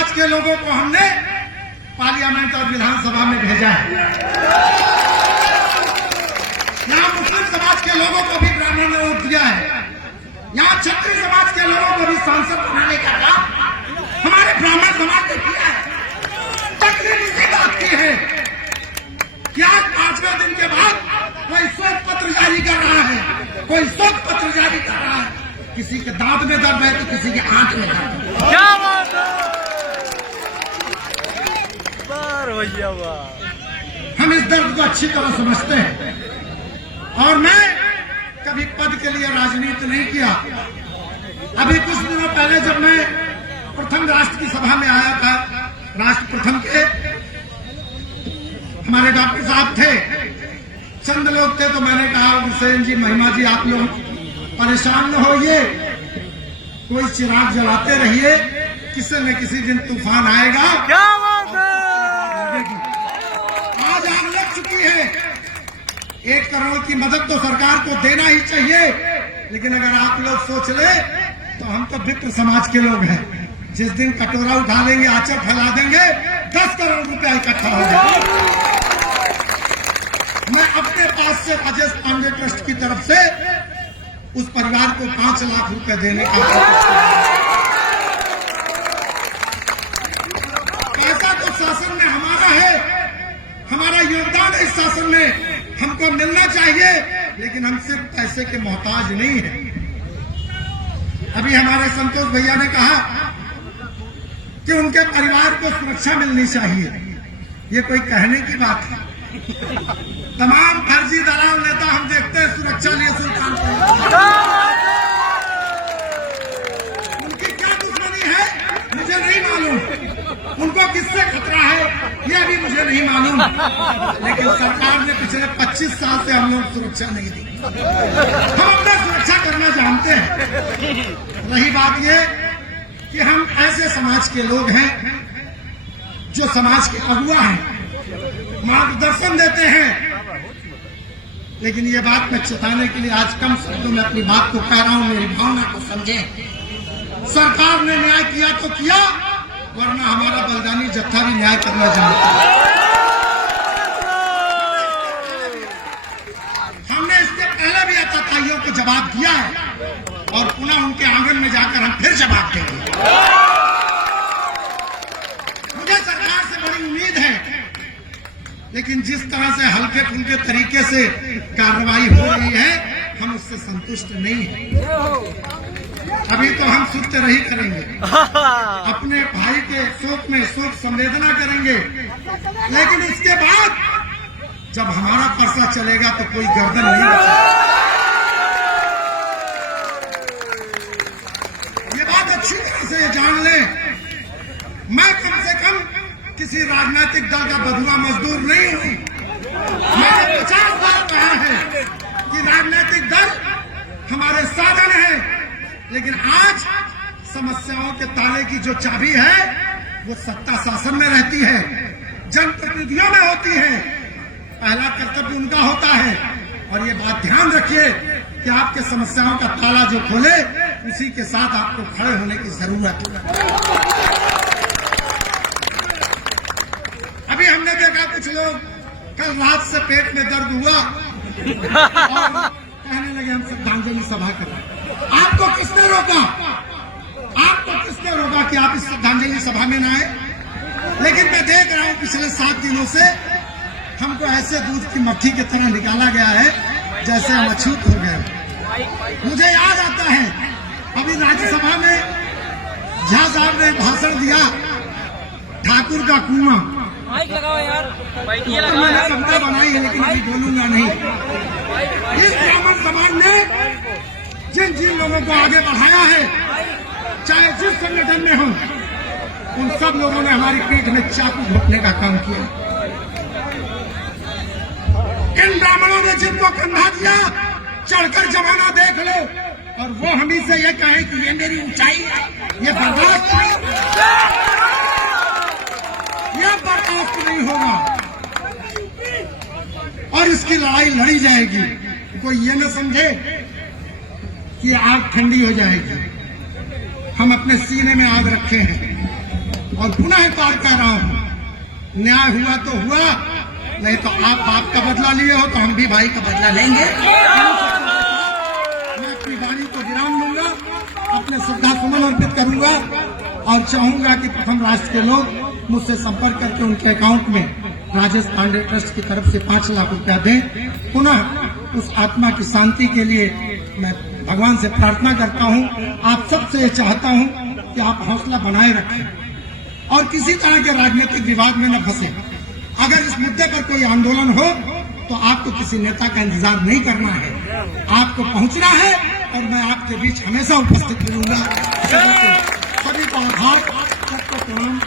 समाज के लोगों को हमने पार्लियामेंट और विधानसभा में भेजा है। यहाँ मुस्लिम समाज के लोगों को भी ब्राह्मणों ने वोट दिया है। यहाँ क्षत्रिय समाज के लोगों को भी सांसद बनाने का काम हमारे ब्राह्मण समाज ने किया है। तकलीफ इसी बात की है कि आज 5वें दिन के बाद कोई शोक पत्र जारी कर रहा है, कोई शोक पत्र जारी कर रहा है। किसी के दांत में दर्द है तो किसी के आंख में दर्द है। क्या बात है भैया, हम इस दर्द को अच्छी तरह समझते हैं और मैं कभी पद के लिए राजनीति नहीं किया। अभी कुछ दिनों पहले जब मैं प्रथम राष्ट्र की सभा में आया था, राष्ट्र प्रथम के हमारे डॉक्टर साहब थे, चंद लोग थे, तो मैंने कहा हुसैन जी, महिमा जी, आप लोग परेशान न होइए, कोई चिराग जलाते रहिए, किसी न किसी दिन तूफान आएगा। क्या बात है। आज आग लग चुकी है। 1 करोड़ की मदद तो सरकार को देना ही चाहिए, लेकिन अगर आप लोग सोच ले तो हम तो विप्र समाज के लोग हैं। जिस दिन कटोरा उठा लेंगे, आंचल फैला देंगे, 10 करोड़ रुपया इकट्ठा हो जाएगा। मैं अपने पास से राजेश पांडे ट्रस्ट की तरफ से उस परिवार को 5 लाख रुपए देने का पैसा तो शासन में हमारा है, हमारा योगदान है इस शासन में, हमको मिलना चाहिए, लेकिन हम सिर्फ पैसे के मोहताज नहीं हैं। अभी हमारे संतोष भैया ने कहा कि उनके परिवार को सुरक्षा मिलनी चाहिए। ये कोई कहने की बात है? तमाम फर्जी दलाल नेता हम देखते हैं सुरक्षा लिए सुल्तानपुर। उनकी क्या दुश्मनी है मुझे नहीं मालूम, उनको किससे खतरा है ये भी मुझे नहीं मालूम, लेकिन सरकार ने पिछले 25 साल से हम लोग सुरक्षा नहीं दी। हम अपना सुरक्षा करना जानते हैं। रही बात ये कि हम ऐसे समाज के लोग हैं जो समाज के अगुआ हैं, मार्गदर्शन देते हैं, लेकिन ये बात मैं चेताने के लिए आज कम शब्दों में अपनी बात को कह रहा हूं, मेरी भावना को समझें। सरकार ने न्याय किया तो किया, वरना हमारा बलिदानी जत्था भी न्याय करना जानता है। हमने इसके पहले भी आतताइयों को जवाब दिया है और पुनः उनके आंगन में जाकर हम फिर जवाब देंगे। मुझे सरकार से बड़ी उम्मीद है, लेकिन जिस तरह से हल्के फुल्के तरीके से कार्रवाई हो रही है, हम उससे संतुष्ट नहीं हैं। अभी तो हम सुत्य करेंगे, अपने भाई के शोक में शोक संवेदना करेंगे, लेकिन उसके बाद जब हमारा पर्चा चलेगा तो कोई गर्दन नहीं बचेगा। ये बात अच्छी तरह से जान लें। मैं कम से कम किसी राजनीतिक दल का बधुआ मजदूर नहीं हूं। मैंने 50 साल कहा है कि राजनीतिक दल हमारे साधन है, लेकिन आज समस्याओं के ताले की जो चाबी है वो सत्ता शासन में रहती है, जनप्रतिनिधियों में होती है। पहला कर्तव्य उनका होता है, और ये बात ध्यान रखिए कि आपके समस्याओं का ताला जो खोले, उसी के साथ आपको खड़े होने की जरूरत है। अभी हमने देखा कुछ लोग कल रात से पेट में दर्द हुआ और कहने लगे हम श्रद्धांजलि सभा करें। आपको किसने रोका? आपको किसने रोका कि आप इस श्रद्धांजलि सभा में न आए? लेकिन मैं देख रहा हूं पिछले 7 दिनों से हमको ऐसे दूध की मक्खी की तरह निकाला गया है जैसे हम अछूत हो गए। मुझे याद आता है अभी राज्यसभा में झा साहब ने भाषण दिया, ठाकुर का कुआं। माइक लगाओ यार, तो मैंने कविता बनाई है, लेकिन अभी बोलूंगा नहीं। इस ब्राह्मण समाज ने जिन जिन लोगों को आगे बढ़ाया है, चाहे जिस संगठन में हो, उन सब लोगों ने हमारी पीठ में चाकू घोंपने का काम किया। इन ब्राह्मणों ने जिनको कंधा दिया, चढ़कर जमाना देख लो, और वो हम ही से ये कहे कि ये मेरी ऊंचाई है, ये बर्दाश्त नहीं, ये बर्दाश्त नहीं होगा, और इसकी लड़ाई लड़ी जाएगी। कोई ये न समझे कि आग ठंडी हो जाएगी। हम अपने सीने में आग रखे हैं और पुनः एक बार कह रहा हूं, न्याय हुआ तो हुआ, नहीं तो आप बाप का बदला लिए हो तो हम भी भाई का बदला लेंगे। मैं अपनी वाणी को विराम दूंगा, अपने श्रद्धा सुमन अर्पित करूंगा और चाहूंगा कि प्रथम राष्ट्र के लोग मुझसे संपर्क करके उनके अकाउंट में राजेश पांडे ट्रस्ट की तरफ से 5 लाख रुपया दें। पुनः उस आत्मा की शांति के लिए मैं भगवान से प्रार्थना करता हूं। आप सबसे चाहता हूं कि आप हौसला बनाए रखें और किसी तरह के राजनीतिक विवाद में न फंसे। अगर इस मुद्दे पर कोई आंदोलन हो तो आपको किसी नेता का इंतजार नहीं करना है, आपको पहुंचना है और मैं आपके बीच हमेशा उपस्थित मिलूंगा। सभी को आभार, सबको प्रणाम।